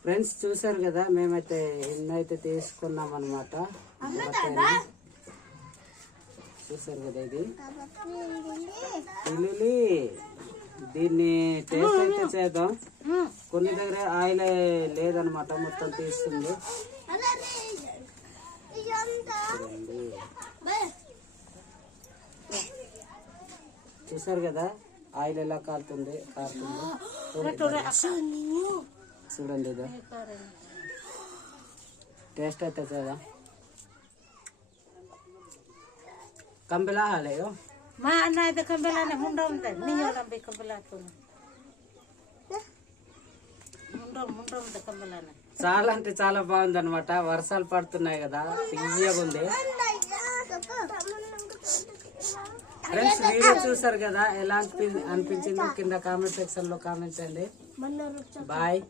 Friends చూసారు కదా మేమైతే ఎన్నైతే తీసుకున్నాం అనమాట చూసారు కదా ఇది వెల్లుల్లి దీన్ని టేస్ట్ అయితే చేద్దాం కొన్ని దగ్గర ఆయిల్ లేదనమాట మొత్తం తీస్తుంది. చూసారు కదా ఆయిల్ ఎలా కాలుతుంది కారుతుంది చూడండి ఇది. టేస్ట్ అయితే చేద్దాం. కంపెలా హాలేయో మా అన్న అయితే కంపెలానే ముండ ఉంటుంది. నీ రంపి కంపెలాతో చాలా అంటే చాలా బాగుంది అనమాట వర్షాలు పడుతున్నాయి కదా తీయగా ఉంది. ఫ్రెండ్స్ వీడియో చూసారు కదా ఎలా అనిపి- అనిపించిందో కింద కామెంట్ సెక్షన్లో కామెంట్ చేయండి. బాయ్